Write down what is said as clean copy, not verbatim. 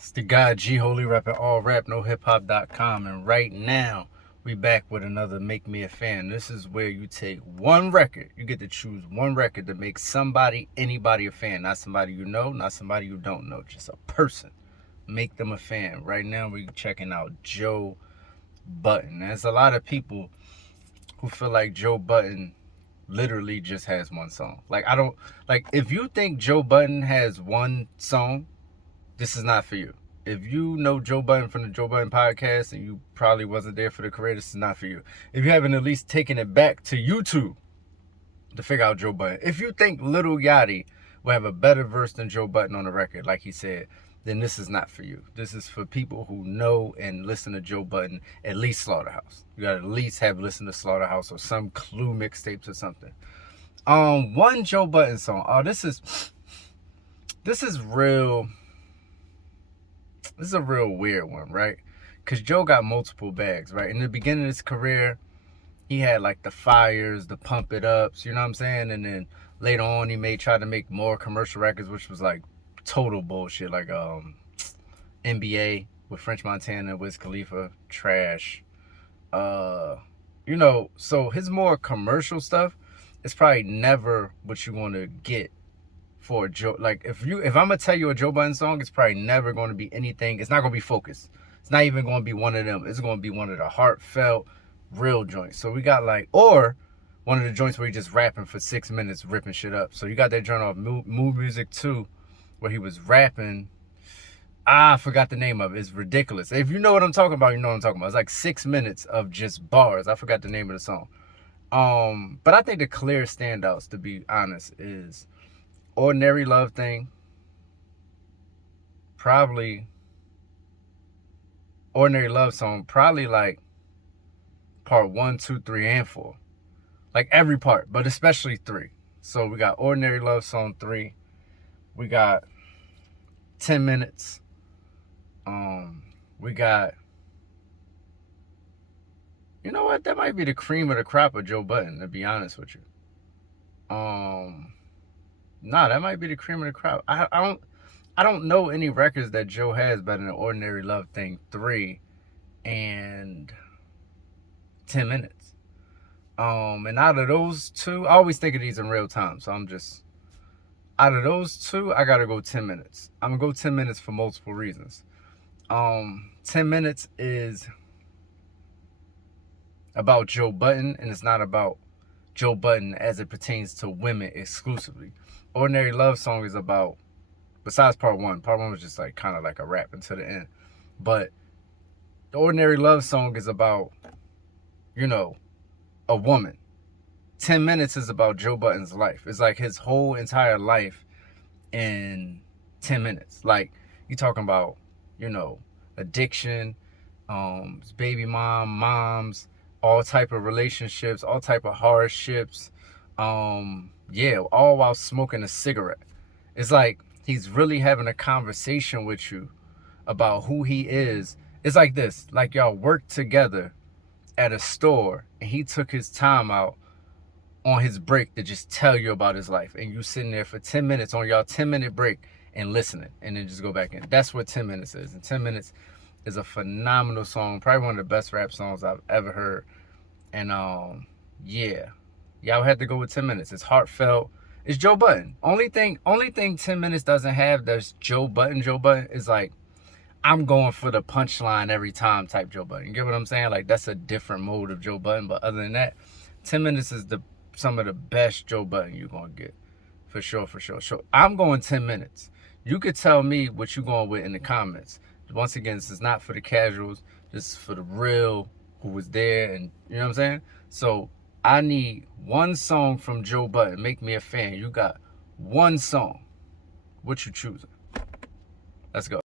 It's the guy G Holy rapping all rap, no hip hop.com, and right now we back with another Make Me a Fan. This is where you take one record. You get to choose one record to make somebody, anybody a fan. Not somebody you know, not somebody you don't know, just a person. Make them a fan. Right now we're checking out Joe Budden. There's a lot of people who feel like Joe Budden literally just has one song. If you think Joe Budden has one song, this is not for you. If you know Joe Budden from the Joe Budden podcast and you probably wasn't there for the career, this is not for you. If you haven't at least taken it back to YouTube to figure out Joe Budden, if you think Lil Yachty will have a better verse than Joe Budden on the record, like he said, then this is not for you. This is for people who know and listen to Joe Budden, at least Slaughterhouse. You gotta at least have listened to Slaughterhouse or some Clue mixtapes or something. One Joe Budden song. Oh, this is real. This is a real weird one, right? Because Joe got multiple bags, right? In the beginning of his career, he had like the Fires, the Pump It Ups, you know what I'm saying? And then later on, he tried to make more commercial records, which was like total bullshit. Like NBA with French Montana, Wiz Khalifa, trash. So his more commercial stuff is probably never what you want to get for Joe. Like if I'm gonna tell you a Joe Budden song, it's probably never going to be anything. It's not gonna be focused. It's not even going to be one of them. It's going to be one of the heartfelt, real joints. So we got or one of the joints where he just rapping for 6 minutes, ripping shit up. So you got that joint off Mood Music 2, where he was rapping. I forgot the name of it. It's ridiculous. If you know what I'm talking about, you know what I'm talking about. It's like 6 minutes of just bars. I forgot the name of the song. But I think the clear standouts, to be honest, is Ordinary Love Thing. Probably Ordinary Love Song. Probably like part 1, 2, 3, and 4. Like every part, but especially 3. So we got Ordinary Love Song 3. We got 10 Minutes. We got, you know what? That might be the cream of the crop of Joe Budden, to be honest with you. Nah, that might be the cream of the crop. I don't know any records that Joe has better than Ordinary Love Thing 3 and 10 Minutes. And out of those two, I always think of these in real time. So out of those two, I gotta go 10 Minutes. I'm gonna go 10 Minutes for multiple reasons. 10 Minutes is about Joe Budden, and it's not about Joe Budden as it pertains to women exclusively. Ordinary Love Song is about, besides part 1 was just like kind of like a rap until the end. But the Ordinary Love Song is about, a woman. 10 Minutes is about Joe Budden's life. It's like his whole entire life in 10 minutes. Like, you talking about, addiction, his baby moms, all type of relationships, all type of hardships. All while smoking a cigarette. It's like he's really having a conversation with you about who he is. It's like this, like y'all worked together at a store and he took his time out on his break to just tell you about his life, and you sitting there for 10 minutes on y'all 10-minute break and listening, and then just go back in. That's what 10 Minutes is. And 10 Minutes is a phenomenal song, probably one of the best rap songs I've ever heard. And y'all had to go with 10 Minutes. It's heartfelt. It's Joe Budden. Only thing 10 Minutes doesn't have that's Joe Budden is like, I'm going for the punchline every time type Joe Budden. You get what I'm saying? Like, that's a different mode of Joe Budden. But other than that, 10 Minutes is some of the best Joe Budden you're going to get. For sure. So I'm going 10 Minutes. You could tell me what you're going with in the comments. Once again, this is not for the casuals. This is for the real who was there, and you know what I'm saying? So I need one song from Joe Budden. Make me a fan. You got one song. What you choosing? Let's go.